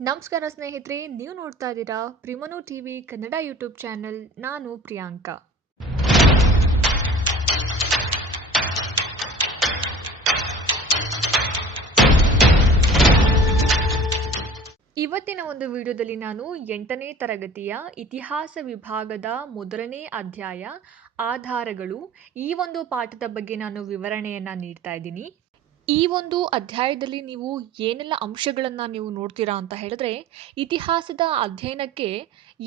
ನಮಸ್ಕಾರ ಸ್ನೇಹಿತರೆ, ನೀವು ನೋಡ್ತಾ ಇದ್ದೀರಾ ಪ್ರಿಮನು ಟಿವಿ ಕನ್ನಡ ಯೂಟ್ಯೂಬ್ ಚಾನೆಲ್. ನಾನು ಪ್ರಿಯಾಂಕಾ. ಇವತ್ತಿನ ಒಂದು ವಿಡಿಯೋದಲ್ಲಿ ನಾನು 8ನೇ ತರಗತಿಯ ಇತಿಹಾಸ ವಿಭಾಗದ ಮೊದಲನೇ ಅಧ್ಯಾಯ ಆಧಾರಗಳು ಈ ಒಂದು ಪಾಠದ ಬಗ್ಗೆ ನಾನು ವಿವರಣೆಯನ್ನ ನೀಡ್ತಾ ಇದ್ದೀನಿ. ಈ ಒಂದು ಅಧ್ಯಾಯದಲ್ಲಿ ನೀವು ಏನೆಲ್ಲ ಅಂಶಗಳನ್ನು ನೀವು ನೋಡ್ತೀರಾ ಅಂತ ಹೇಳಿದ್ರೆ, ಇತಿಹಾಸದ ಅಧ್ಯಯನಕ್ಕೆ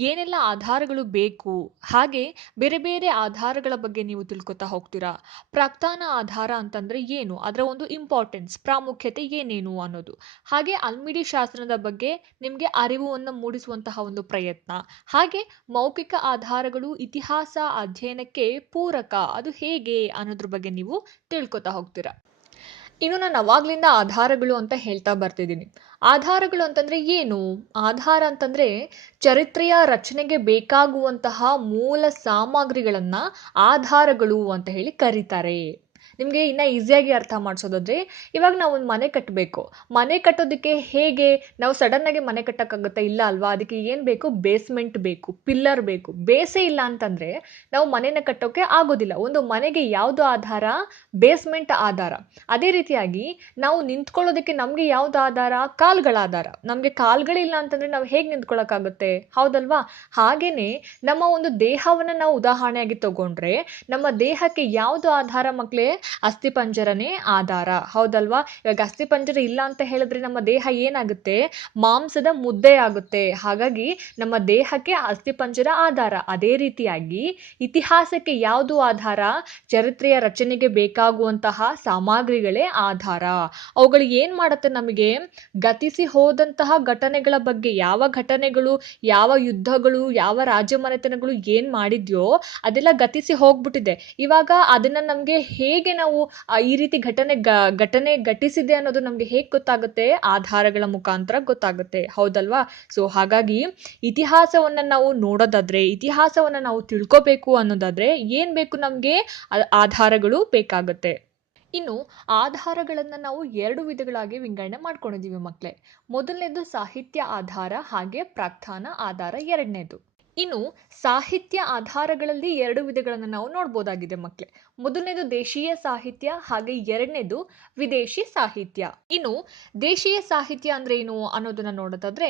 ಏನೆಲ್ಲ ಆಧಾರಗಳು ಬೇಕು, ಹಾಗೆ ಬೇರೆ ಬೇರೆ ಆಧಾರಗಳ ಬಗ್ಗೆ ನೀವು ತಿಳ್ಕೊತಾ ಹೋಗ್ತೀರಾ. ಪ್ರಾಕ್ತನ ಆಧಾರ ಅಂತಂದ್ರೆ ಏನು, ಅದರ ಒಂದು ಇಂಪಾರ್ಟೆನ್ಸ್, ಪ್ರಾಮುಖ್ಯತೆ ಏನೇನು ಅನ್ನೋದು, ಹಾಗೆ ಅಲ್ಮಿಡಿ ಶಾಸನದ ಬಗ್ಗೆ ನಿಮಗೆ ಅರಿವನ್ನು ಮೂಡಿಸುವಂತಹ ಒಂದು ಪ್ರಯತ್ನ, ಹಾಗೆ ಮೌಖಿಕ ಆಧಾರಗಳು ಇತಿಹಾಸ ಅಧ್ಯಯನಕ್ಕೆ ಪೂರಕ, ಅದು ಹೇಗೆ ಅನ್ನೋದ್ರ ಬಗ್ಗೆ ನೀವು ತಿಳ್ಕೊತಾ ಹೋಗ್ತೀರಾ. ಇನ್ನು ನಾನು ಅವಾಗ್ಲಿಂದ ಆಧಾರಗಳು ಅಂತ ಹೇಳ್ತಾ ಬರ್ತಿದ್ದೀನಿ. ಆಧಾರಗಳು ಅಂತಂದ್ರೆ ಏನು? ಆಧಾರ ಅಂತಂದ್ರೆ ಚರಿತ್ರೆಯ ರಚನೆಗೆ ಬೇಕಾಗುವಂತಹ ಮೂಲ ಸಾಮಗ್ರಿಗಳನ್ನ ಆಧಾರಗಳು ಅಂತ ಹೇಳಿ ಕರೀತಾರೆ. ನಿಮಗೆ ಇನ್ನ ಈಸಿಯಾಗಿ ಅರ್ಥ ಮಾಡಿಸೋದಾದ್ರೆ, ಇವಾಗ ನಾವು ಒಂದು ಮನೆ ಕಟ್ಟಬೇಕು. ಮನೆ ಕಟ್ಟೋದಕ್ಕೆ ಹೇಗೆ ನಾವು ಸಡನ್ ಆಗಿ ಮನೆ ಕಟ್ಟಕ್ಕಾಗುತ್ತೆ? ಇಲ್ಲ ಅಲ್ವಾ? ಅದಕ್ಕೆ ಏನ್ ಬೇಕು? ಬೇಸ್ಮೆಂಟ್ ಬೇಕು, ಪಿಲ್ಲರ್ ಬೇಕು. ಬೇಸೇ ಇಲ್ಲ ಅಂತಂದ್ರೆ ನಾವು ಮನೆನ ಕಟ್ಟೋಕೆ ಆಗೋದಿಲ್ಲ. ಒಂದು ಮನೆಗೆ ಯಾವ್ದು ಆಧಾರ? ಬೇಸ್ಮೆಂಟ್ ಆಧಾರ. ಅದೇ ರೀತಿಯಾಗಿ ನಾವು ನಿಂತ್ಕೊಳ್ಳೋದಕ್ಕೆ ನಮ್ಗೆ ಯಾವ್ದು ಆಧಾರ? ಕಾಲ್ಗಳ ಆಧಾರ. ನಮ್ಗೆ ಕಾಲ್ಗಳಿಲ್ಲ ಅಂತಂದ್ರೆ ನಾವು ಹೇಗೆ ನಿಂತ್ಕೊಳ್ಳೋಕ್ಕಾಗುತ್ತೆ? ಹೌದಲ್ವಾ? ಹಾಗೇನೆ ನಮ್ಮ ಒಂದು ದೇಹವನ್ನ ನಾವು ಉದಾಹರಣೆಯಾಗಿ ತಗೊಂಡ್ರೆ, ನಮ್ಮ ದೇಹಕ್ಕೆ ಯಾವ್ದು ಆಧಾರ ಮಕ್ಳೇ? ಅಸ್ಥಿಪಂಜರನೇ ಆಧಾರ. ಹೌದಲ್ವಾ? ಇವಾಗ ಅಸ್ಥಿಪಂಜರ ಇಲ್ಲ ಅಂತ ಹೇಳಿದ್ರೆ ನಮ್ಮ ದೇಹ ಏನಾಗುತ್ತೆ? ಮಾಂಸದ ಮುದ್ದೆ ಆಗುತ್ತೆ. ಹಾಗಾಗಿ ನಮ್ಮ ದೇಹಕ್ಕೆ ಅಸ್ಥಿಪಂಜರ ಆಧಾರ. ಅದೇ ರೀತಿಯಾಗಿ ಇತಿಹಾಸಕ್ಕೆ ಯಾವುದು ಆಧಾರ? ಚರಿತ್ರೆಯ ರಚನೆಗೆ ಬೇಕಾಗುವಂತಹ ಸಾಮಗ್ರಿಗಳೇ ಆಧಾರ. ಅವುಗಳು ಏನ್ ಮಾಡುತ್ತೆ? ನಮಗೆ ಗತಿಸಿ ಹೋದಂತಹ ಘಟನೆಗಳ ಬಗ್ಗೆ, ಯಾವ ಘಟನೆಗಳು, ಯಾವ ಯುದ್ಧಗಳು, ಯಾವ ರಾಜಮನೆತನಗಳು ಏನ್ ಮಾಡಿದ್ಯೋ ಅದೆಲ್ಲ ಗತಿಸಿ ಹೋಗ್ಬಿಟ್ಟಿದೆ. ಇವಾಗ ಅದನ್ನ ನಮ್ಗೆ ಹೇಗೆ ನಾವು ಈ ರೀತಿ ಘಟನೆ ಘಟಿಸಿದೆ ಅನ್ನೋದು ನಮ್ಗೆ ಹೇಗ್ ಗೊತ್ತಾಗುತ್ತೆ? ಆಧಾರಗಳ ಮುಖಾಂತರ ಗೊತ್ತಾಗುತ್ತೆ. ಹೌದಲ್ವಾ? ಸೊ ಹಾಗಾಗಿ ಇತಿಹಾಸವನ್ನ ನಾವು ನೋಡೋದಾದ್ರೆ, ಇತಿಹಾಸವನ್ನ ನಾವು ತಿಳ್ಕೋಬೇಕು ಅನ್ನೋದಾದ್ರೆ ಏನ್ ಬೇಕು? ನಮ್ಗೆ ಆಧಾರಗಳು ಬೇಕಾಗುತ್ತೆ. ಇನ್ನು ಆಧಾರಗಳನ್ನ ನಾವು 2 ವಿಧಗಳಾಗಿ ವಿಂಗಡಣೆ ಮಾಡ್ಕೊಂಡಿದೀವಿ ಮಕ್ಳೇ. ಮೊದಲನೇದು ಸಾಹಿತ್ಯ ಆಧಾರ, ಹಾಗೆ ಪ್ರಾಕ್ತನ ಆಧಾರ ಎರಡನೇದು. ಇನ್ನು ಸಾಹಿತ್ಯ ಆಧಾರಗಳಲ್ಲಿ 2 ವಿಧಗಳನ್ನು ನಾವು ನೋಡ್ಬೋದಾಗಿದೆ ಮಕ್ಳೇ. ಮೊದಲನೇದು ದೇಶೀಯ ಸಾಹಿತ್ಯ, ಹಾಗೆ ಎರಡನೇದು ವಿದೇಶಿ ಸಾಹಿತ್ಯ. ಇನ್ನು ದೇಶೀಯ ಸಾಹಿತ್ಯ ಅಂದ್ರೆ ಏನು ಅನ್ನೋದನ್ನ ನೋಡೋದಾದ್ರೆ,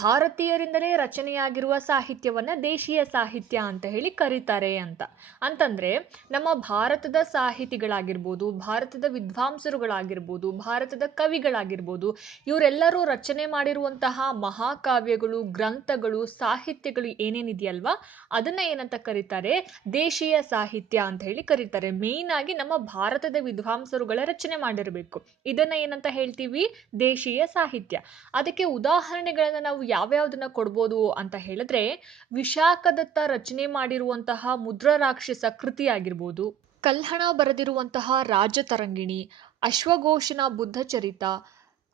ಭಾರತೀಯರಿಂದಲೇ ರಚನೆಯಾಗಿರುವ ಸಾಹಿತ್ಯವನ್ನ ದೇಶೀಯ ಸಾಹಿತ್ಯ ಅಂತ ಹೇಳಿ ಕರೀತಾರೆ ಅಂತಂದ್ರೆ ನಮ್ಮ ಭಾರತದ ಸಾಹಿತಿಗಳಾಗಿರ್ಬೋದು, ಭಾರತದ ವಿದ್ವಾಂಸರುಗಳಾಗಿರ್ಬೋದು, ಭಾರತದ ಕವಿಗಳಾಗಿರ್ಬೋದು, ಇವರೆಲ್ಲರೂ ರಚನೆ ಮಾಡಿರುವಂತಹ ಮಹಾಕಾವ್ಯಗಳು, ಗ್ರಂಥಗಳು, ಸಾಹಿತ್ಯಗಳು ಏನೇನಿದೆಯಲ್ವಾ, ಅದನ್ನ ಏನಂತ ಕರೀತಾರೆ? ದೇಶೀಯ ಸಾಹಿತ್ಯ ಅಂತ ಹೇಳಿ ಕರೀತಾರೆ. ಮೇನ್ ಆಗಿ ನಮ್ಮ ಭಾರತದ ವಿದ್ವಾಂಸರುಗಳ ರಚನೆ ಮಾಡಿರಬೇಕು. ಇದನ್ನ ಏನಂತ ಹೇಳ್ತೀವಿ? ದೇಶೀಯ ಸಾಹಿತ್ಯ. ಅದಕ್ಕೆ ಉದಾಹರಣೆಗಳನ್ನ ನಾವು ಯಾವ್ಯಾವ್ದನ್ನ ಕೊಡ್ಬೋದು ಅಂತ ಹೇಳಿದ್ರೆ, ವಿಶಾಖದತ್ತ ರಚನೆ ಮಾಡಿರುವಂತಹ ಮುದ್ರಾರಾಕ್ಷಸ ಕೃತಿ ಆಗಿರ್ಬೋದು, ಕಲ್ಹಣ ಬರೆದಿರುವಂತಹ ರಾಜತರಂಗಿಣಿ, ಅಶ್ವಘೋಷನ ಬುದ್ಧಚರಿತ,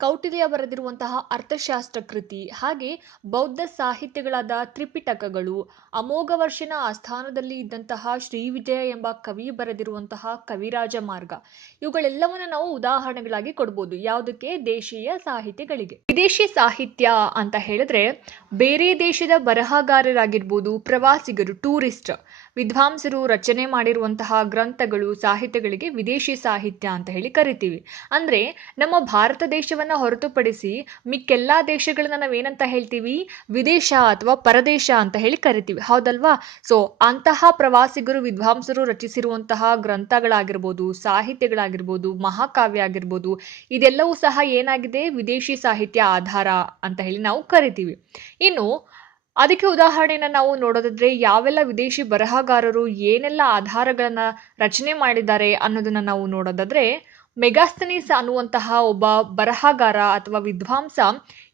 ಕೌಟಿಲ್ಯ ಬರೆದಿರುವಂತಹ ಅರ್ಥಶಾಸ್ತ್ರ ಕೃತಿ, ಹಾಗೆ ಬೌದ್ಧ ಸಾಹಿತ್ಯಗಳಾದ ತ್ರಿಪಿಟಕಗಳು, ಅಮೋಘವರ್ಷನ ಆಸ್ಥಾನದಲ್ಲಿ ಇದ್ದಂತಹ ಶ್ರೀವಿಜಯ ಎಂಬ ಕವಿ ಬರೆದಿರುವಂತಹ ಕವಿರಾಜ ಮಾರ್ಗ, ಇವುಗಳೆಲ್ಲವನ್ನ ನಾವು ಉದಾಹರಣೆಗಳಾಗಿ ಕೊಡ್ಬೋದು. ಯಾವುದಕ್ಕೆ? ದೇಶೀಯ ಸಾಹಿತ್ಯಗಳಿಗೆ. ವಿದೇಶಿ ಸಾಹಿತ್ಯ ಅಂತ ಹೇಳಿದ್ರೆ, ಬೇರೆ ದೇಶದ ಬರಹಗಾರರಾಗಿರ್ಬೋದು, ಪ್ರವಾಸಿಗರು, ಟೂರಿಸ್ಟ್, ವಿದ್ವಾಂಸರು ರಚನೆ ಮಾಡಿರುವಂತಹ ಗ್ರಂಥಗಳು, ಸಾಹಿತ್ಯಗಳಿಗೆ ವಿದೇಶಿ ಸಾಹಿತ್ಯ ಅಂತ ಹೇಳಿ ಕರಿತೀವಿ. ಅಂದ್ರೆ ನಮ್ಮ ಭಾರತ ದೇಶವನ್ನ ಹೊರತುಪಡಿಸಿ ಮಿಕ್ಕೆಲ್ಲಾ ದೇಶಗಳನ್ನ ನಾವೇನಂತ ಹೇಳ್ತೀವಿ? ವಿದೇಶ ಅಥವಾ ಪರದೇಶ ಅಂತ ಹೇಳಿ ಕರಿತೀವಿ. ಹೌದಲ್ವಾ? ಸೊ ಅಂತಹ ಪ್ರವಾಸಿಗರು, ವಿದ್ವಾಂಸರು ರಚಿಸಿರುವಂತಹ ಗ್ರಂಥಗಳಾಗಿರ್ಬೋದು, ಸಾಹಿತ್ಯಗಳಾಗಿರ್ಬೋದು, ಮಹಾಕಾವ್ಯ ಆಗಿರ್ಬೋದು, ಇದೆಲ್ಲವೂ ಸಹ ಏನಾಗಿದೆ? ವಿದೇಶಿ ಸಾಹಿತ್ಯ ಆಧಾರ ಅಂತ ಹೇಳಿ ನಾವು ಕರಿತೀವಿ. ಇನ್ನು ಅದಕ್ಕೆ ಉದಾಹರಣೆನ ನಾವು ನೋಡೋದಾದ್ರೆ, ಯಾವೆಲ್ಲ ವಿದೇಶಿ ಬರಹಗಾರರು ಏನೆಲ್ಲ ಆಧಾರಗಳನ್ನ ರಚನೆ ಮಾಡಿದ್ದಾರೆ ಅನ್ನೋದನ್ನ ನಾವು ನೋಡೋದಾದ್ರೆ, ಮೆಗಾಸ್ತನೀಸ್ ಅನ್ನುವಂತಹ ಒಬ್ಬ ಬರಹಗಾರ ಅಥವಾ ವಿದ್ವಾಂಸ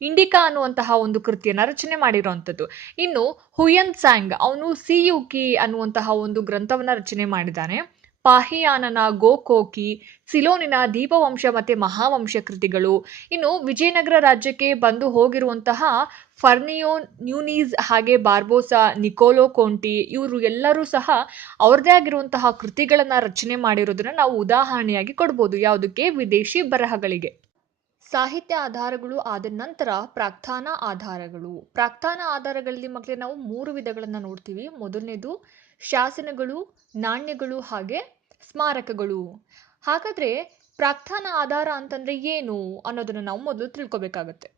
ಇಂಡಿಕಾ ಅನ್ನುವಂತಹ ಒಂದು ಕೃತಿಯನ್ನ ರಚನೆ ಮಾಡಿರುವಂಥದ್ದು. ಇನ್ನು ಹುಯನ್ ಸಾಂಗ್ ಅವನು ಸಿಯುಕಿ ಅನ್ನುವಂತಹ ಒಂದು ಗ್ರಂಥವನ್ನ ರಚನೆ ಮಾಡಿದ್ದಾನೆ. ಪಾಹಿಯಾನನ ಗೋಕೋಕಿ, ಸಿಲೋನಿನ ದೀಪವಂಶ ಮತ್ತೆ ಮಹಾವಂಶ ಕೃತಿಗಳು, ಇನ್ನು ವಿಜಯನಗರ ರಾಜ್ಯಕ್ಕೆ ಬಂದು ಹೋಗಿರುವಂತಹ ಫರ್ನಿಯೋ ನ್ಯೂನೀಸ್, ಹಾಗೆ ಬಾರ್ಬೋಸಾ, ನಿಕೋಲೋ ಕೋಂಟಿ, ಇವರು ಎಲ್ಲರೂ ಸಹ ಅವ್ರದೇ ಆಗಿರುವಂತಹ ಕೃತಿಗಳನ್ನ ರಚನೆ ಮಾಡಿರೋದನ್ನ ನಾವು ಉದಾಹರಣೆಯಾಗಿ ಕೊಡ್ಬೋದು. ಯಾವುದಕ್ಕೆ? ವಿದೇಶಿ ಬರಹಗಳಿಗೆ. ಸಾಹಿತ್ಯ ಆಧಾರಗಳು ಆದ ನಂತರ ಪ್ರಾಕ್ತನ ಆಧಾರಗಳು. ಪ್ರಾಕ್ತನ ಆಧಾರಗಳಲ್ಲಿ ಮಕ್ಕಳೇ ನಾವು 3 ವಿಧಗಳನ್ನ ನೋಡ್ತೀವಿ. ಮೊದಲನೇದು ಶಾಸನಗಳು, ನಾಣ್ಯಗಳು ಹಾಗೆ ಸ್ಮಾರಕಗಳು. ಹಾಗಾದ್ರೆ ಪ್ರಾಕ್ತನ ಆಧಾರ ಅಂತಂದ್ರೆ ಏನು ಅನ್ನೋದನ್ನ ನಾವು ಮೊದಲು ತಿಳ್ಕೊಬೇಕಾಗತ್ತೆ.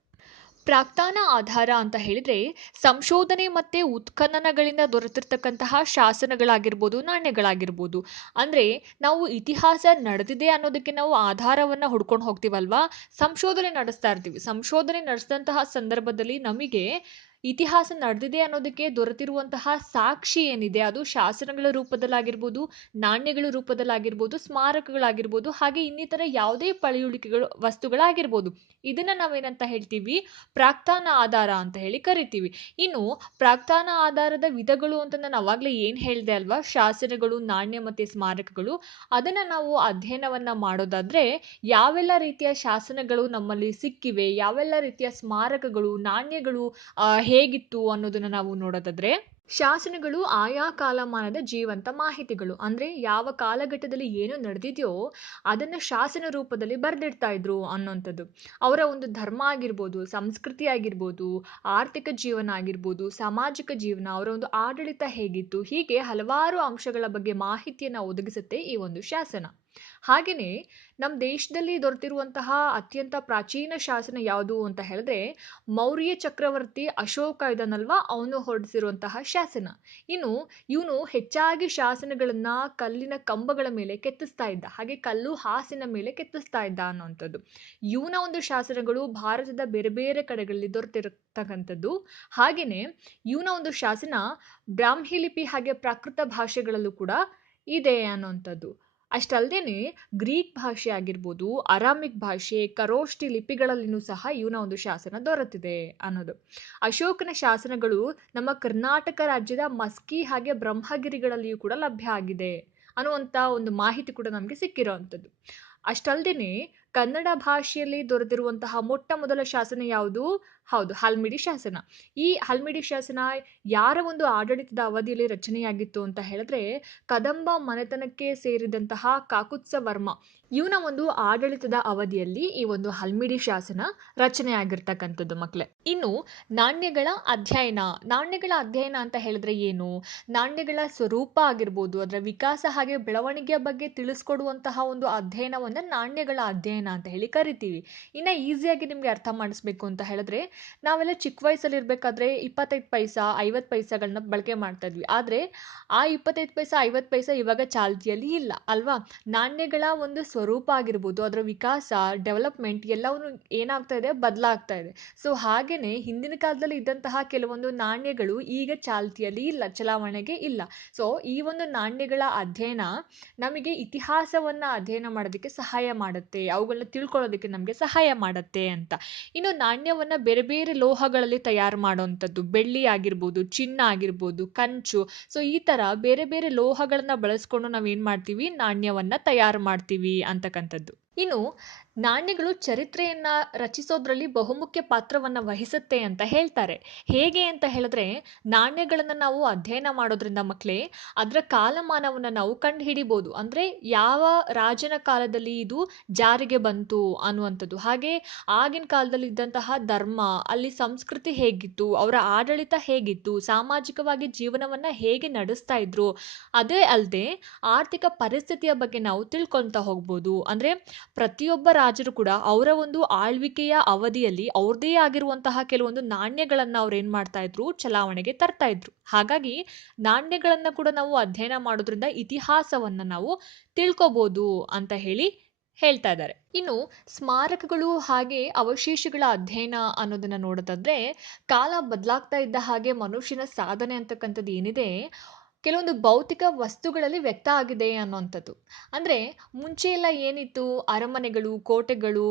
ಪ್ರಾಕ್ತನ ಆಧಾರ ಅಂತ ಹೇಳಿದ್ರೆ ಸಂಶೋಧನೆ ಮತ್ತೆ ಉತ್ಖನನಗಳಿಂದ ದೊರೆತಿರ್ತಕ್ಕಂತಹ ಶಾಸನಗಳಾಗಿರ್ಬೋದು, ನಾಣ್ಯಗಳಾಗಿರ್ಬೋದು. ಅಂದ್ರೆ ನಾವು ಇತಿಹಾಸ ನಡೆದಿದೆ ಅನ್ನೋದಕ್ಕೆ ನಾವು ಆಧಾರವನ್ನ ಹುಡ್ಕೊಂಡು ಹೋಗ್ತೀವಲ್ವಾ, ಸಂಶೋಧನೆ ನಡೆಸ್ತಾ ಇರ್ತೀವಿ. ಸಂಶೋಧನೆ ನಡೆಸಿದಂತಹ ಸಂದರ್ಭದಲ್ಲಿ ನಮಗೆ ಇತಿಹಾಸ ನಡೆದಿದೆ ಅನ್ನೋದಕ್ಕೆ ದೊರೆತಿರುವಂತಹ ಸಾಕ್ಷಿ ಏನಿದೆ ಅದು ಶಾಸನಗಳ ರೂಪದಲ್ಲಾಗಿರ್ಬೋದು, ನಾಣ್ಯಗಳ ರೂಪದಲ್ಲಾಗಿರ್ಬೋದು, ಸ್ಮಾರಕಗಳಾಗಿರ್ಬೋದು, ಹಾಗೆ ಇನ್ನಿತರ ಯಾವುದೇ ಪಳೆಯುಳಿಕೆಗಳು ವಸ್ತುಗಳಾಗಿರ್ಬೋದು. ಇದನ್ನ ನಾವೇನಂತ ಹೇಳ್ತೀವಿ, ಪ್ರಾಕ್ತನ ಆಧಾರ ಅಂತ ಹೇಳಿ ಕರಿತೀವಿ. ಇನ್ನು ಪ್ರಾಕ್ತನ ಆಧಾರದ ವಿಧಗಳು ಅಂತ ನಾನು ಅವಾಗ್ಲೇ ಏನ್ ಹೇಳ್ದೆ ಅಲ್ವಾ, ಶಾಸನಗಳು, ನಾಣ್ಯ ಮತ್ತೆ ಸ್ಮಾರಕಗಳು. ಅದನ್ನ ನಾವು ಅಧ್ಯಯನವನ್ನ ಮಾಡೋದಾದ್ರೆ ಯಾವೆಲ್ಲ ರೀತಿಯ ಶಾಸನಗಳು ನಮ್ಮಲ್ಲಿ ಸಿಕ್ಕಿವೆ, ಯಾವೆಲ್ಲ ರೀತಿಯ ಸ್ಮಾರಕಗಳು, ನಾಣ್ಯಗಳು ಹೇಗಿತ್ತು ಅನ್ನೋದನ್ನ ನಾವು ನೋಡೋದಾದ್ರೆ, ಶಾಸನಗಳು ಆಯಾ ಕಾಲಮಾನದ ಜೀವಂತ ಮಾಹಿತಿಗಳು. ಅಂದ್ರೆ ಯಾವ ಕಾಲಘಟ್ಟದಲ್ಲಿ ಏನು ನಡೆದಿದೆಯೋ ಅದನ್ನ ಶಾಸನ ರೂಪದಲ್ಲಿ ಬರೆದಿಡ್ತಾ ಇದ್ರು ಅನ್ನೋಂಥದ್ದು. ಅವರ ಒಂದು ಧರ್ಮ ಆಗಿರ್ಬೋದು, ಸಂಸ್ಕೃತಿ ಆಗಿರ್ಬೋದು, ಆರ್ಥಿಕ ಜೀವನ ಆಗಿರ್ಬೋದು, ಸಾಮಾಜಿಕ ಜೀವನ, ಅವರ ಒಂದು ಆಡಳಿತ ಹೇಗಿತ್ತು, ಹೀಗೆ ಹಲವಾರು ಅಂಶಗಳ ಬಗ್ಗೆ ಮಾಹಿತಿಯನ್ನ ಒದಗಿಸುತ್ತೆ ಈ ಒಂದು ಶಾಸನ. ಹಾಗೇನೆ ನಮ್ಮ ದೇಶದಲ್ಲಿ ದೊರೆತಿರುವಂತಹ ಅತ್ಯಂತ ಪ್ರಾಚೀನ ಶಾಸನ ಯಾವುದು ಅಂತ ಹೇಳಿದ್ರೆ ಮೌರ್ಯ ಚಕ್ರವರ್ತಿ ಅಶೋಕ ಇದನ್ನಲ್ವಾ, ಅವನು ಹೊರಡಿಸಿರುವಂತಹ ಶಾಸನ. ಇನ್ನು ಇವನು ಹೆಚ್ಚಾಗಿ ಶಾಸನಗಳನ್ನ ಕಲ್ಲಿನ ಕಂಬಗಳ ಮೇಲೆ ಕೆತ್ತಿಸ್ತಾ ಇದ್ದ, ಹಾಗೆ ಕಲ್ಲು ಹಾಸಿನ ಮೇಲೆ ಕೆತ್ತಿಸ್ತಾ ಇದ್ದ ಅನ್ನುವಂಥದ್ದು. ಇವನ ಒಂದು ಶಾಸನಗಳು ಭಾರತದ ಬೇರೆ ಬೇರೆ ಕಡೆಗಳಲ್ಲಿ ದೊರೆತಿರತಕ್ಕಂಥದ್ದು. ಹಾಗೇನೆ ಇವನ ಒಂದು ಶಾಸನ ಬ್ರಾಹ್ಮಿ ಲಿಪಿ ಹಾಗೆ ಪ್ರಾಕೃತ ಭಾಷೆಗಳಲ್ಲೂ ಕೂಡ ಇದೆ ಅನ್ನುವಂಥದ್ದು. ಅಷ್ಟಲ್ದೇನೆ ಗ್ರೀಕ್ ಭಾಷೆ ಆಗಿರ್ಬೋದು, ಅರಾಮಿಕ್ ಭಾಷೆ, ಖರೋಷ್ಠಿ ಲಿಪಿಗಳಲ್ಲಿನೂ ಸಹ ಇವನ ಒಂದು ಶಾಸನ ದೊರೆತಿದೆ ಅನ್ನೋದು. ಅಶೋಕನ ಶಾಸನಗಳು ನಮ್ಮ ಕರ್ನಾಟಕ ರಾಜ್ಯದ ಮಸ್ಕಿ ಹಾಗೆ ಬ್ರಹ್ಮಗಿರಿಗಳಲ್ಲಿಯೂ ಕೂಡ ಲಭ್ಯ ಆಗಿದೆ ಅನ್ನುವಂಥ ಒಂದು ಮಾಹಿತಿ ಕೂಡ ನಮಗೆ ಸಿಕ್ಕಿರೋವಂಥದ್ದು. ಅಷ್ಟಲ್ದೇನೆ ಕನ್ನಡ ಭಾಷೆಯಲ್ಲಿ ದೊರೆತಿರುವಂತಹ ಮೊಟ್ಟ ಮೊದಲ ಶಾಸನ ಯಾವುದು? ಹೌದು, ಹಲ್ಮಿಡಿ ಶಾಸನ. ಈ ಹಲ್ಮಿಡಿ ಶಾಸನ ಯಾರ ಒಂದು ಆಡಳಿತದ ಅವಧಿಯಲ್ಲಿ ರಚನೆಯಾಗಿತ್ತು ಅಂತ ಹೇಳಿದ್ರೆ ಕದಂಬ ಮನೆತನಕ್ಕೆ ಸೇರಿದಂತಹ ಕಾಕುತ್ಸ ವರ್ಮ ಇವನ ಒಂದು ಆಡಳಿತದ ಅವಧಿಯಲ್ಲಿ ಈ ಒಂದು ಹಲ್ಮಿಡಿ ಶಾಸನ ರಚನೆಯಾಗಿರ್ತಕ್ಕಂಥದ್ದು ಮಕ್ಕಳೇ. ಇನ್ನು ನಾಣ್ಯಗಳ ಅಧ್ಯಯನ. ನಾಣ್ಯಗಳ ಅಧ್ಯಯನ ಅಂತ ಹೇಳಿದ್ರೆ ಏನು? ನಾಣ್ಯಗಳ ಸ್ವರೂಪ ಆಗಿರ್ಬೋದು, ಅದರ ವಿಕಾಸ ಹಾಗೆ ಬೆಳವಣಿಗೆಯ ಬಗ್ಗೆ ತಿಳಿಸ್ಕೊಡುವಂತಹ ಒಂದು ಅಧ್ಯಯನವನ್ನ ನಾಣ್ಯಗಳ ಅಧ್ಯಯನ ಅಂತ ಹೇಳಿ ಕರಿತೀವಿ. ಇನ್ನ ಈಸಿಯಾಗಿ ನಿಮ್ಗೆ ಅರ್ಥ ಮಾಡಿಸ್ಬೇಕು ಅಂತ ಹೇಳಿದ್ರೆ ನಾವೆಲ್ಲ ಚಿಕ್ಕ ವಯಸ್ಸಲ್ಲಿ ಇರ್ಬೇಕಾದ್ರೆ 25 ಪೈಸಾ 50 ಪೈಸಾಗಳನ್ನ ಬಳಕೆ ಮಾಡ್ತಾ ಇದ್ವಿ. ಆದ್ರೆ ಆ 25 ಪೈಸಾ 50 ಪೈಸಾ ಇವಾಗ ಚಾಲ್ತಿಯಲ್ಲಿ ಇಲ್ಲ ಅಲ್ವಾ. ನಾಣ್ಯಗಳ ಒಂದು ಸ್ವರೂಪ ಆಗಿರ್ಬೋದು, ಅದರ ವಿಕಾಸ, ಡೆವಲಪ್ಮೆಂಟ್ ಎಲ್ಲವೂ ಏನಾಗ್ತಾ ಇದೆ, ಬದಲಾಗ್ತಾ ಇದೆ. ಸೊ ಹಾಗೇನೆ ಹಿಂದಿನ ಕಾಲದಲ್ಲಿ ಇದ್ದಂತಹ ಕೆಲವೊಂದು ನಾಣ್ಯಗಳು ಈಗ ಚಾಲ್ತಿಯಲ್ಲಿ ಇಲ್ಲ, ಚಲಾವಣೆಗೆ ಇಲ್ಲ. ಸೊ ಈ ಒಂದು ನಾಣ್ಯಗಳ ಅಧ್ಯಯನ ನಮಗೆ ಇತಿಹಾಸವನ್ನ ಅಧ್ಯಯನ ಮಾಡೋದಕ್ಕೆ ಸಹಾಯ ಮಾಡುತ್ತೆ, ಅವುಗಳನ್ನ ತಿಳ್ಕೊಳ್ಳೋದಕ್ಕೆ ನಮಗೆ ಸಹಾಯ ಮಾಡುತ್ತೆ ಅಂತ. ಇನ್ನು ನಾಣ್ಯವನ್ನ ಬೇರೆ ಬೇರೆ ಲೋಹಗಳಲ್ಲಿ ತಯಾರು ಮಾಡುವಂಥದ್ದು, ಬೆಳ್ಳಿ ಆಗಿರ್ಬೋದು, ಚಿನ್ನ ಆಗಿರ್ಬೋದು, ಕಂಚು. ಸೊ ಈ ತರ ಬೇರೆ ಬೇರೆ ಲೋಹಗಳನ್ನ ಬಳಸ್ಕೊಂಡು ನಾವೇನ್ ಮಾಡ್ತೀವಿ, ನಾಣ್ಯವನ್ನ ತಯಾರು ಮಾಡ್ತೀವಿ ಅಂತಕ್ಕಂಥದ್ದು. ಇನ್ನು ನಾಣ್ಯಗಳು ಚರಿತ್ರೆಯನ್ನ ರಚಿಸೋದ್ರಲ್ಲಿ ಬಹುಮುಖ್ಯ ಪಾತ್ರವನ್ನ ವಹಿಸುತ್ತೆ ಅಂತ ಹೇಳ್ತಾರೆ. ಹೇಗೆ ಅಂತ ಹೇಳಿದ್ರೆ ನಾಣ್ಯಗಳನ್ನ ನಾವು ಅಧ್ಯಯನ ಮಾಡೋದ್ರಿಂದ ಮಕ್ಕಳೇ ಅದರ ಕಾಲಮಾನವನ್ನ ನಾವು ಕಂಡು ಹಿಡಿಬಹುದು. ಅಂದ್ರೆ ಯಾವ ರಾಜನ ಕಾಲದಲ್ಲಿ ಇದು ಜಾರಿಗೆ ಬಂತು ಅನ್ನುವಂಥದ್ದು, ಹಾಗೆ ಆಗಿನ ಕಾಲದಲ್ಲಿ ಇದ್ದಂತಹ ಧರ್ಮ, ಅಲ್ಲಿ ಸಂಸ್ಕೃತಿ ಹೇಗಿತ್ತು, ಅವರ ಆಡಳಿತ ಹೇಗಿತ್ತು, ಸಾಮಾಜಿಕವಾಗಿ ಜೀವನವನ್ನ ಹೇಗೆ ನಡೆಸ್ತಾ ಇದ್ರು, ಅದೇ ಅಲ್ಲದೆ ಆರ್ಥಿಕ ಪರಿಸ್ಥಿತಿಯ ಬಗ್ಗೆ ನಾವು ತಿಳ್ಕೊಂತ ಹೋಗ್ಬೋದು. ಅಂದ್ರೆ ಪ್ರತಿಯೊಬ್ಬ ರಾಜರು ಕೂಡ ಅವರ ಒಂದು ಆಳ್ವಿಕೆಯ ಅವಧಿಯಲ್ಲಿ ಅವ್ರದೇ ಆಗಿರುವಂತಹ ಕೆಲವೊಂದು ನಾಣ್ಯಗಳನ್ನ ಅವ್ರು ಏನ್ ಮಾಡ್ತಾ ಇದ್ರು, ಚಲಾವಣೆಗೆ ತರ್ತಾ ಇದ್ರು. ಹಾಗಾಗಿ ನಾಣ್ಯಗಳನ್ನ ಕೂಡ ನಾವು ಅಧ್ಯಯನ ಮಾಡೋದ್ರಿಂದ ಇತಿಹಾಸವನ್ನ ನಾವು ತಿಳ್ಕೊಬಹುದು ಅಂತ ಹೇಳ್ತಾ ಇದ್ದಾರೆ. ಇನ್ನು ಸ್ಮಾರಕಗಳು ಹಾಗೆ ಅವಶೇಷಗಳ ಅಧ್ಯಯನ ಅನ್ನೋದನ್ನ ನೋಡೋದಾದ್ರೆ ಕಾಲ ಬದಲಾಗ್ತಾ ಇದ್ದ ಹಾಗೆ ಮನುಷ್ಯನ ಸಾಧನೆ ಅಂತಕ್ಕಂಥದ್ದು ಏನಿದೆ ಕೆಲವೊಂದು ಭೌತಿಕ ವಸ್ತುಗಳಲ್ಲಿ ವ್ಯಕ್ತ ಆಗಿದೆ ಅನ್ನೋಂಥದ್ದು. ಅಂದ್ರೆ ಮುಂಚೆ ಎಲ್ಲ ಏನಿತ್ತು, ಅರಮನೆಗಳು, ಕೋಟೆಗಳು,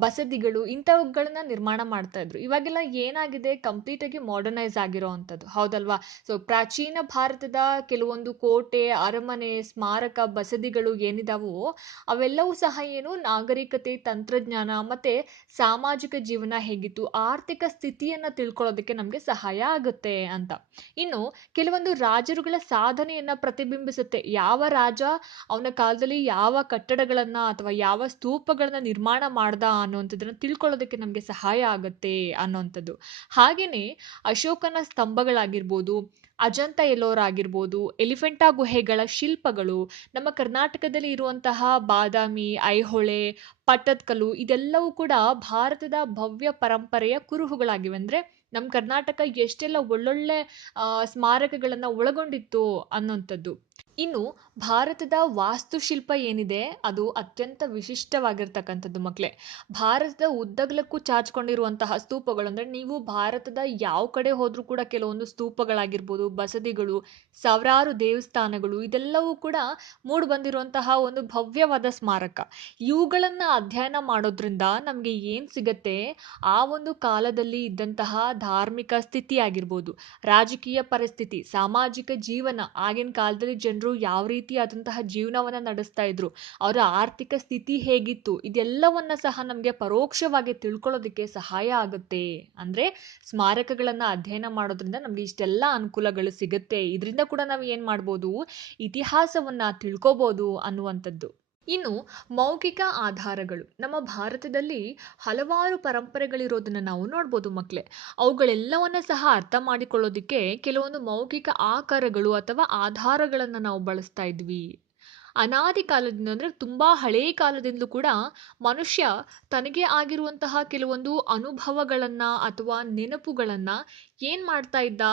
ಬಸದಿಗಳು ಇಂಥವುಗಳನ್ನ ನಿರ್ಮಾಣ ಮಾಡ್ತಾ ಇದ್ರು. ಇವಾಗೆಲ್ಲ ಏನಾಗಿದೆ, ಕಂಪ್ಲೀಟ್ ಆಗಿ ಮಾಡರ್ನೈಸ್ ಆಗಿರೋ ಅಂಥದ್ದು, ಹೌದಲ್ವಾ. ಸೊ ಪ್ರಾಚೀನ ಭಾರತದ ಕೆಲವೊಂದು ಕೋಟೆ, ಅರಮನೆ, ಸ್ಮಾರಕ, ಬಸದಿಗಳು ಏನಿದಾವೋ ಅವೆಲ್ಲವೂ ಸಹ ಏನು ನಾಗರಿಕತೆ, ತಂತ್ರಜ್ಞಾನ ಮತ್ತೆ ಸಾಮಾಜಿಕ ಜೀವನ ಹೇಗಿತ್ತು, ಆರ್ಥಿಕ ಸ್ಥಿತಿಯನ್ನ ತಿಳ್ಕೊಳ್ಳೋದಕ್ಕೆ ನಮ್ಗೆ ಸಹಾಯ ಆಗುತ್ತೆ ಅಂತ. ಇನ್ನು ಕೆಲವೊಂದು ರಾಜರುಗಳ ಸಾಧನೆಯನ್ನು ಪ್ರತಿಬಿಂಬಿಸುತ್ತೆ. ಯಾವ ರಾಜ ಅವನ ಕಾಲದಲ್ಲಿ ಯಾವ ಕಟ್ಟಡಗಳನ್ನು ಅಥವಾ ಯಾವ ಸ್ತೂಪಗಳನ್ನು ನಿರ್ಮಾಣ ಮಾಡ್ದ ಅನ್ನುವಂಥದ್ದನ್ನು ತಿಳ್ಕೊಳ್ಳೋದಕ್ಕೆ ನಮಗೆ ಸಹಾಯ ಆಗುತ್ತೆ ಅನ್ನೋವಂಥದ್ದು. ಹಾಗೆಯೇ ಅಶೋಕನ ಸ್ತಂಭಗಳಾಗಿರ್ಬೋದು, ಅಜಂತ ಎಲ್ಲೋರ ಆಗಿರ್ಬೋದು, ಎಲಿಫೆಂಟಾ ಗುಹೆಗಳ ಶಿಲ್ಪಗಳು, ನಮ್ಮ ಕರ್ನಾಟಕದಲ್ಲಿ ಇರುವಂತಹ ಬಾದಾಮಿ, ಐಹೊಳೆ, ಪಟ್ಟದಕಲ್ಲು ಇದೆಲ್ಲವೂ ಕೂಡ ಭಾರತದ ಭವ್ಯ ಪರಂಪರೆಯ ಕುರುಹುಗಳಾಗಿವೆ. ಅಂದರೆ ನಮ್ಮ ಕರ್ನಾಟಕ ಎಷ್ಟೆಲ್ಲ ಒಳ್ಳೊಳ್ಳೆ ಸ್ಮಾರಕಗಳನ್ನು ಒಳಗೊಂಡಿತ್ತು ಅನ್ನೋಂಥದ್ದು. ಇನ್ನು ಭಾರತದ ವಾಸ್ತುಶಿಲ್ಪ ಏನಿದೆ ಅದು ಅತ್ಯಂತ ವಿಶಿಷ್ಟವಾಗಿರ್ತಕ್ಕಂಥದ್ದು ಮಕ್ಕಳೇ. ಭಾರತದ ಉದ್ದಗಲಕ್ಕೂ ಚಾಚಿಕೊಂಡಿರುವಂತಹ ಸ್ತೂಪಗಳು ಅಂದರೆ ನೀವು ಭಾರತದ ಯಾವ ಕಡೆ ಹೋದರೂ ಕೂಡ ಕೆಲವೊಂದು ಸ್ತೂಪಗಳಾಗಿರ್ಬೋದು, ಬಸದಿಗಳು, ಸಾವಿರಾರು ದೇವಸ್ಥಾನಗಳು ಇದೆಲ್ಲವೂ ಕೂಡ ಮೂಡಿ ಬಂದಿರುವಂತಹ ಒಂದು ಭವ್ಯವಾದ ಸ್ಮಾರಕ. ಇವುಗಳನ್ನು ಅಧ್ಯಯನ ಮಾಡೋದ್ರಿಂದ ನಮಗೆ ಏನು ಸಿಗತ್ತೆ, ಆ ಒಂದು ಕಾಲದಲ್ಲಿ ಇದ್ದಂತಹ ಧಾರ್ಮಿಕ ಸ್ಥಿತಿ ಆಗಿರ್ಬೋದು, ರಾಜಕೀಯ ಪರಿಸ್ಥಿತಿ, ಸಾಮಾಜಿಕ ಜೀವನ, ಆಗಿನ ಕಾಲದಲ್ಲಿ ಜನರು ಯಾವ ರೀತಿಯಾದಂತಹ ಜೀವನವನ್ನು ನಡೆಸ್ತಾ ಇದ್ರು, ಅವರ ಆರ್ಥಿಕ ಸ್ಥಿತಿ ಹೇಗಿತ್ತು, ಇದೆಲ್ಲವನ್ನ ಸಹ ನಮಗೆ ಪರೋಕ್ಷವಾಗಿ ತಿಳ್ಕೊಳ್ಳೋದಕ್ಕೆ ಸಹಾಯ ಆಗುತ್ತೆ. ಅಂದ್ರೆ ಸ್ಮಾರಕಗಳನ್ನ ಅಧ್ಯಯನ ಮಾಡೋದ್ರಿಂದ ನಮ್ಗೆ ಇಷ್ಟೆಲ್ಲ ಅನುಕೂಲಗಳು ಸಿಗುತ್ತೆ. ಇದರಿಂದ ಕೂಡ ನಾವು ಏನ್ ಮಾಡ್ಬೋದು, ಇತಿಹಾಸವನ್ನ ತಿಳ್ಕೋಬಹುದು ಅನ್ನುವಂಥದ್ದು. ಇನ್ನು ಮೌಖಿಕ ಆಧಾರಗಳು. ನಮ್ಮ ಭಾರತದಲ್ಲಿ ಹಲವಾರು ಪರಂಪರೆಗಳಿರೋದನ್ನ ನಾವು ನೋಡ್ಬೋದು ಮಕ್ಕಳೇ. ಅವುಗಳೆಲ್ಲವನ್ನ ಸಹ ಅರ್ಥ ಮಾಡಿಕೊಳ್ಳೋದಕ್ಕೆ ಕೆಲವೊಂದು ಮೌಖಿಕ ಆಕಾರಗಳು ಅಥವಾ ಆಧಾರಗಳನ್ನು ನಾವು ಬಳಸ್ತಾ ಇದ್ವಿ. ಅನಾದಿ ಕಾಲದಿಂದ ಅಂದರೆ ತುಂಬಾ ಹಳೇ ಕಾಲದಿಂದಲೂ ಕೂಡ ಮನುಷ್ಯ ತನಗೆ ಆಗಿರುವಂತಹ ಕೆಲವೊಂದು ಅನುಭವಗಳನ್ನ ಅಥವಾ ನೆನಪುಗಳನ್ನ ಏನ್ ಮಾಡ್ತಾ ಇದ್ದ,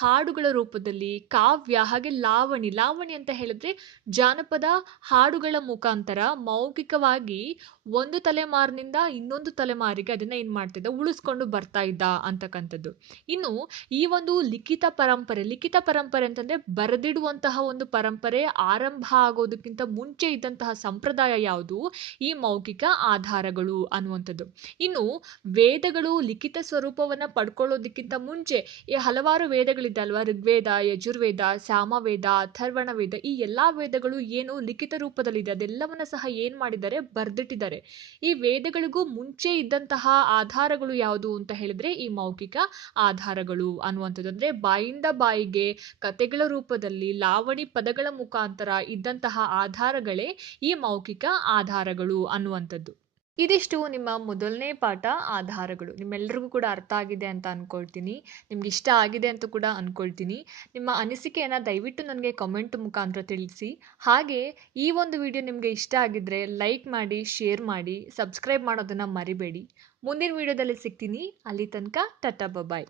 ಹಾಡುಗಳ ರೂಪದಲ್ಲಿ, ಕಾವ್ಯ ಹಾಗೆ ಲಾವಣಿ. ಲಾವಣಿ ಅಂತ ಹೇಳಿದ್ರೆ ಜಾನಪದ ಹಾಡುಗಳ ಮುಖಾಂತರ ಮೌಖಿಕವಾಗಿ ಒಂದು ತಲೆಮಾರಿನಿಂದ ಇನ್ನೊಂದು ತಲೆಮಾರಿಗೆ ಅದನ್ನ ಏನ್ ಮಾಡ್ತಿದ್ದ, ಉಳಿಸ್ಕೊಂಡು ಬರ್ತಾ ಇದ್ದ ಅಂತಕ್ಕಂಥದ್ದು. ಇನ್ನು ಈ ಒಂದು ಲಿಖಿತ ಪರಂಪರೆ ಅಂತಂದ್ರೆ ಬರೆದಿಡುವಂತಹ ಒಂದು ಪರಂಪರೆ ಆರಂಭ ಆಗೋದಕ್ಕಿಂತ ಮುಂಚೆ ಇದ್ದಂತಹ ಸಂಪ್ರದಾಯ ಯಾವುದು, ಈ ಮೌಖಿಕ ಆಧಾರಗಳು ಅನ್ನುವಂಥದ್ದು. ಇನ್ನು ವೇದಗಳು ಲಿಖಿತ ಸ್ವರೂಪವನ್ನ ಪಡ್ಕೊಳ್ಳೋದಕ್ಕಿಂತ ಮುಂಚೆ ಈ ಹಲವಾರು ವೇದಗಳಿದೆ ಅಲ್ವಾ, ಋಗ್ವೇದ, ಯಜುರ್ವೇದ, ಸಾಮವೇದ, ಅಥರ್ವಣ ವೇದ, ಈ ಎಲ್ಲಾ ವೇದಗಳು ಏನು ಲಿಖಿತ ರೂಪದಲ್ಲಿದೆ ಅದೆಲ್ಲವನ್ನ ಸಹ ಏನ್ ಮಾಡಿದ್ದಾರೆ, ಬರ್ದಿಟ್ಟಿದ್ದಾರೆ. ಈ ವೇದಗಳಿಗೂ ಮುಂಚೆ ಇದ್ದಂತಹ ಆಧಾರಗಳು ಯಾವುದು ಅಂತ ಹೇಳಿದ್ರೆ ಈ ಮೌಖಿಕ ಆಧಾರಗಳು ಅನ್ನುವಂಥದ್ದು. ಅಂದ್ರೆ ಬಾಯಿಂದ ಬಾಯಿಗೆ ಕತೆಗಳ ರೂಪದಲ್ಲಿ ಲಾವಣಿ ಪದಗಳ ಮುಖಾಂತರ ಇದ್ದಂತಹ ಆಧಾರಗಳೇ ಈ ಮೌಖಿಕ ಆಧಾರಗಳು ಅನ್ನುವಂಥದ್ದು. ಇದಿಷ್ಟು ನಿಮ್ಮ ಮೊದಲನೇ ಪಾಠ ಆಧಾರಗಳು. ನಿಮ್ಮೆಲ್ಲರಿಗೂ ಕೂಡ ಅರ್ಥ ಆಗಿದೆ ಅಂತ ಅನ್ಕೊಳ್ತೀನಿ. ನಿಮ್ಗೆ ಇಷ್ಟ ಆಗಿದೆ ಅಂತ ಕೂಡ ಅನ್ಕೊಳ್ತೀನಿ. ನಿಮ್ಮ ಅನಿಸಿಕೆಯನ್ನ ದಯವಿಟ್ಟು ನನಗೆ ಕಮೆಂಟ್ ಮುಖಾಂತರ ತಿಳಿಸಿ. ಹಾಗೆ ಈ ಒಂದು ವಿಡಿಯೋ ನಿಮಗೆ ಇಷ್ಟ ಆಗಿದ್ರೆ ಲೈಕ್ ಮಾಡಿ, ಶೇರ್ ಮಾಡಿ, ಸಬ್ಸ್ಕ್ರೈಬ್ ಮಾಡೋದನ್ನ ಮರಿಬೇಡಿ. ಮುಂದಿನ ವಿಡಿಯೋದಲ್ಲಿ ಸಿಗ್ತೀನಿ. ಅಲ್ಲಿ ತನಕ ಟಾಟಾ ಬಾಯ್.